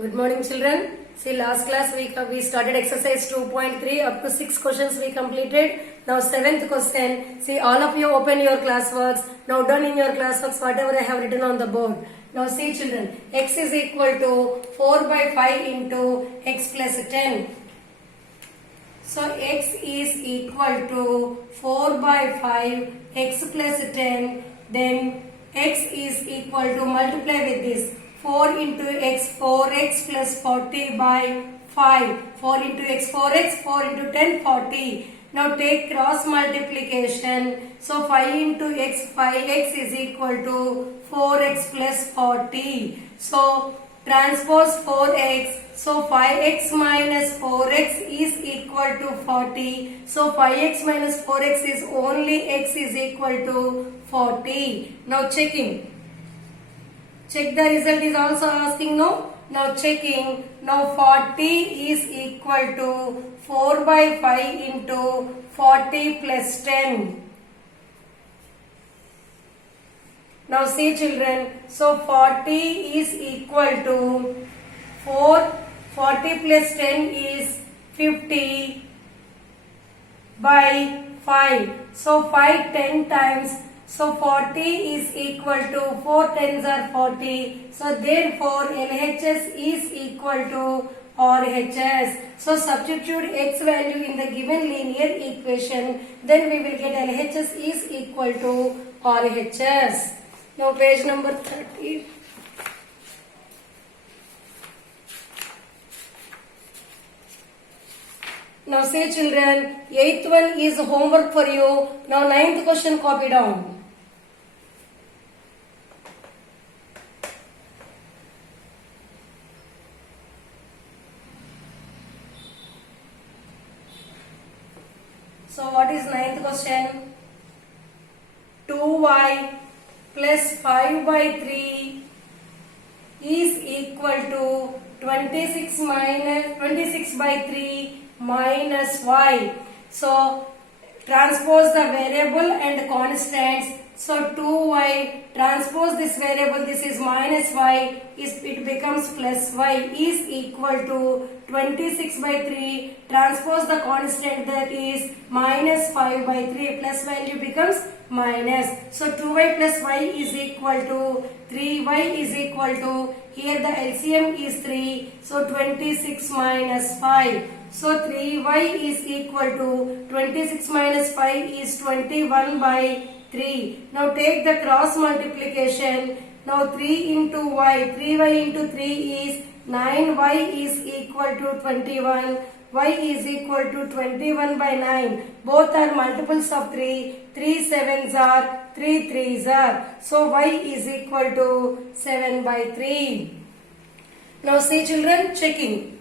Good morning, children. See, last class we started exercise 2.3 up to 6 questions we completed. Now 7th question. See, all of you open your classworks. Now done in your classworks whatever I have written on the board. Now see, children, x is equal to 4 by 5 into x plus 10. So x is equal to 4 by 5 x plus 10. Then x is equal to, multiply with this, 4 into x, 4x plus 40 by 5. 4 into x, 4x, 4 into 10, 40. Now take cross multiplication. So 5 into x, 5x is equal to 4x plus 40. So transpose 4x. So 5x minus 4x is equal to 40. So 5x minus 4x is only x is equal to 40. Now checking. Check the result is also asking, no? Now checking. Now 40 is equal to 4 by 5 into 40 plus 10. Now see, children. So 40 is equal to 40 plus 10 is 50 by 5. So 5 10 times. So 40 is equal to 4 tens are 40. So therefore LHS is equal to RHS. So substitute x value in the given linear equation. Then we will get LHS is equal to RHS. Now page number 30. Now say, children, 8th one is homework for you. Now 9th question, copy down. So what is 9th question? 2y plus 5 by 3 is equal to 26 by 3 minus y. So transpose the variable and constants. So 2y, transpose this variable, this is minus y, it becomes plus y, is equal to 26 by 3, transpose the constant, that is minus 5 by 3, plus value becomes minus. So 2y plus y is equal to 3y is equal to, here the LCM is 3, so 26 minus 5. So 3y is equal to 26 minus 5 is 21 by 3. Now take the cross multiplication. Now 3 into y, 3y into 3 is 9y is equal to 21. Y is equal to 21 by 9. Both are multiples of 3. 3 sevens are, 3 threes are. So y is equal to 7 by 3. Now see, children, checking.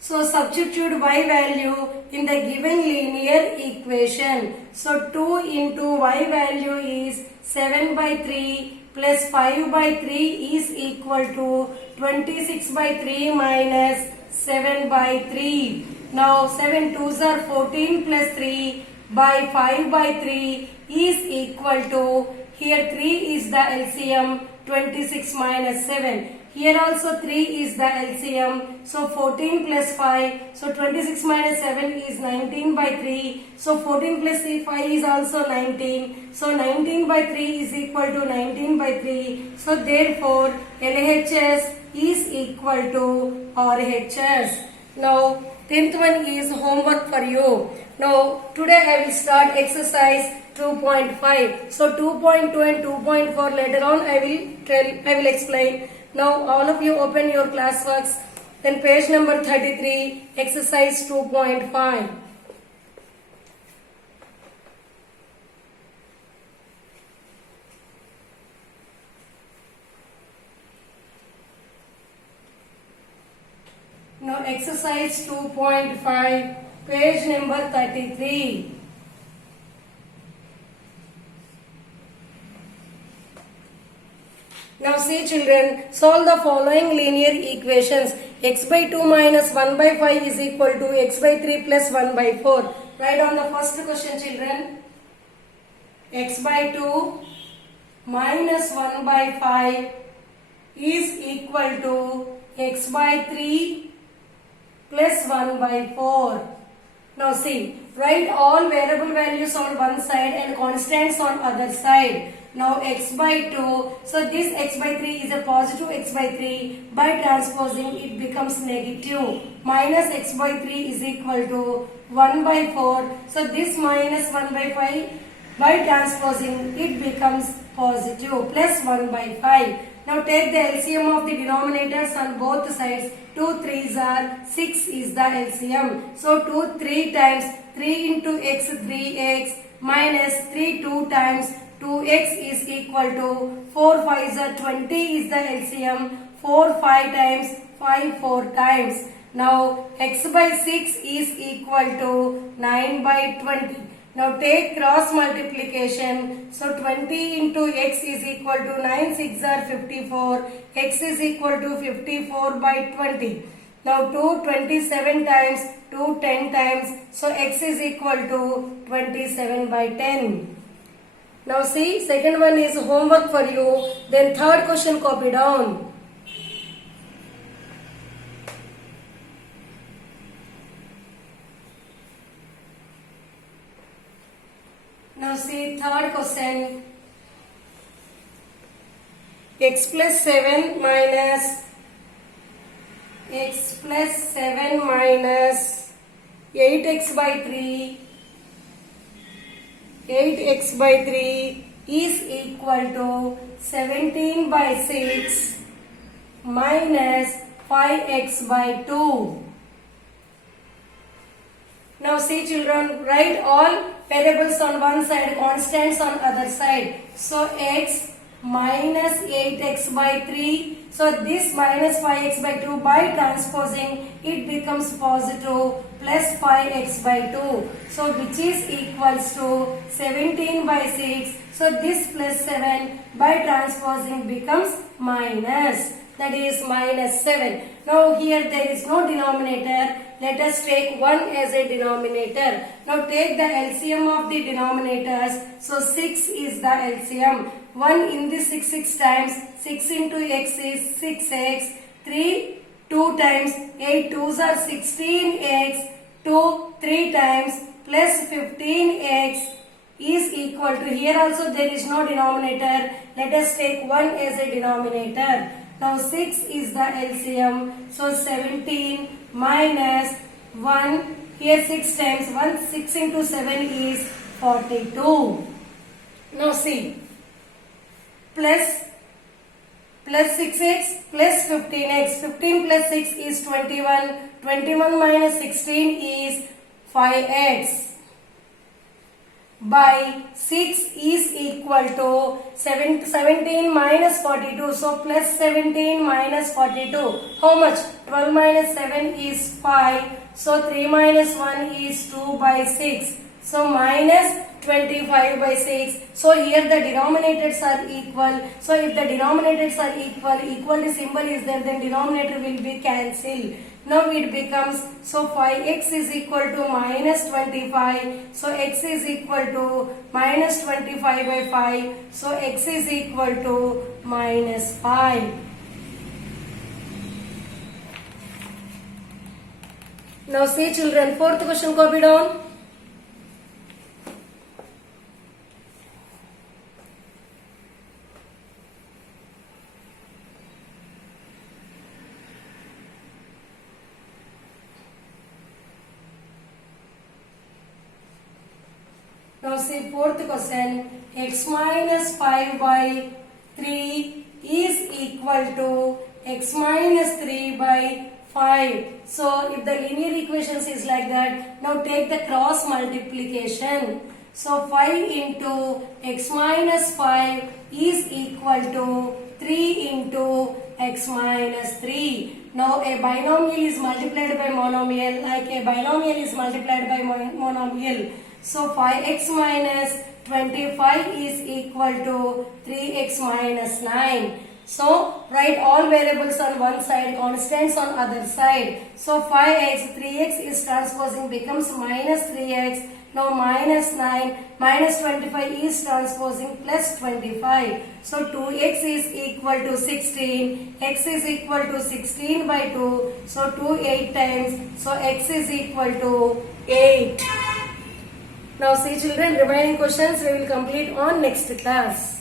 So substitute y value in the given linear equation. So 2 into y value is 7 by 3 plus 5 by 3 is equal to 26 by 3 minus 7 by 3. Now 7 twos are 14 plus 3 by 5 by 3 is equal to, here 3 is the LCM, 26 minus 7. Here also 3 is the LCM, so 14 plus 5, so 26 minus 7 is 19 by 3, so 14 plus 5 is also 19, so 19 by 3 is equal to 19 by 3, so therefore LHS is equal to RHS. Now 10th one is homework for you. Now today I will start exercise 2.5. So 2.2 and 2.4 later on I will explain. Now all of you open your classworks. Then page number 33, exercise 2.5. Now exercise 2.5, page number 33. Now see, children, solve the following linear equations. X by 2 minus 1 by 5 is equal to x by 3 plus 1 by 4. Write on the first question, children. x by 2 minus 1 by 5 is equal to x by 3 plus 1 by 4. Now see, write all variable values on one side and constants on other side. Now x by 2, so this x by 3 is a positive x by 3. By transposing it becomes negative. Minus x by 3 is equal to 1 by 4. So this minus 1 by 5, by transposing it becomes positive, plus 1 by 5. Now take the LCM of the denominators on both sides. 2 3s are 6 is the LCM. So 2 3 times 3 into x 3x minus 3 2 times 2x is equal to 4 5s are 20 is the LCM. 4 5 times 5 4 times. Now x by 6 is equal to 9 by 20. Now take cross multiplication. So 20 into x is equal to 9 6 are 54. X is equal to 54 by 20. Now 2 27 times, 2 10 times. So x is equal to 27 by 10. Now see, second one is homework for you. Then third question copy down. Now see third question. X plus 7 minus 8x by 3 8x by 3 is equal to 17 by 6 minus 5x by 2. Now see children, write all variables on one side, constants on other side. So x minus 8x by 3. So this minus 5x by 2, by transposing it becomes positive, plus 5x by 2. So which is equals to 17 by 6. So this plus 7 by transposing becomes minus. That is minus 7. Now here there is no denominator. Let us take 1 as a denominator. Now take the LCM of the denominators. So 6 is the LCM. 1 in the 6 times. 6 into x is 6x. 3 2 times 8 2s are 16x. 2 3 times plus 15x is equal to, here also there is no denominator. Let us take 1 as a denominator. Now 6 is the LCM. So 17 minus 1. Here 6 times 1. 6 into 7 is 42. Now see. Plus 6x plus 15x. 15 plus 6 is 21. 21 minus 16 is 5x. By 6 is equal to 17 minus 42. So plus 17 minus 42. How much? 12 minus 7 is 5. So 3 minus 1 is 2 by 6. So minus 25 by 6. So here the denominators are equal. So if the denominators are equal symbol is there, then denominator will be cancelled. Now it becomes, so 5x is equal to minus 25. So x is equal to minus 25 by 5. So x is equal to minus 5. Now see children, fourth question copy down. Now see fourth question, x minus 5 by 3 is equal to x minus 3 by 5. So if the linear equations is like that, now take the cross multiplication. So 5 into x minus 5 is equal to 3 into x minus 3. Now a binomial is multiplied by monomial, like a binomial is multiplied by monomial. So 5x minus 25 is equal to 3x minus 9. So write all variables on one side, constants on other side. So 5x, 3x is transposing becomes minus 3x. Now minus 9 minus 25 is transposing plus 25. So 2x is equal to 16. X is equal to 16 by 2. So 2 8 times. So x is equal to 8. Now see children, remaining questions we will complete on next class.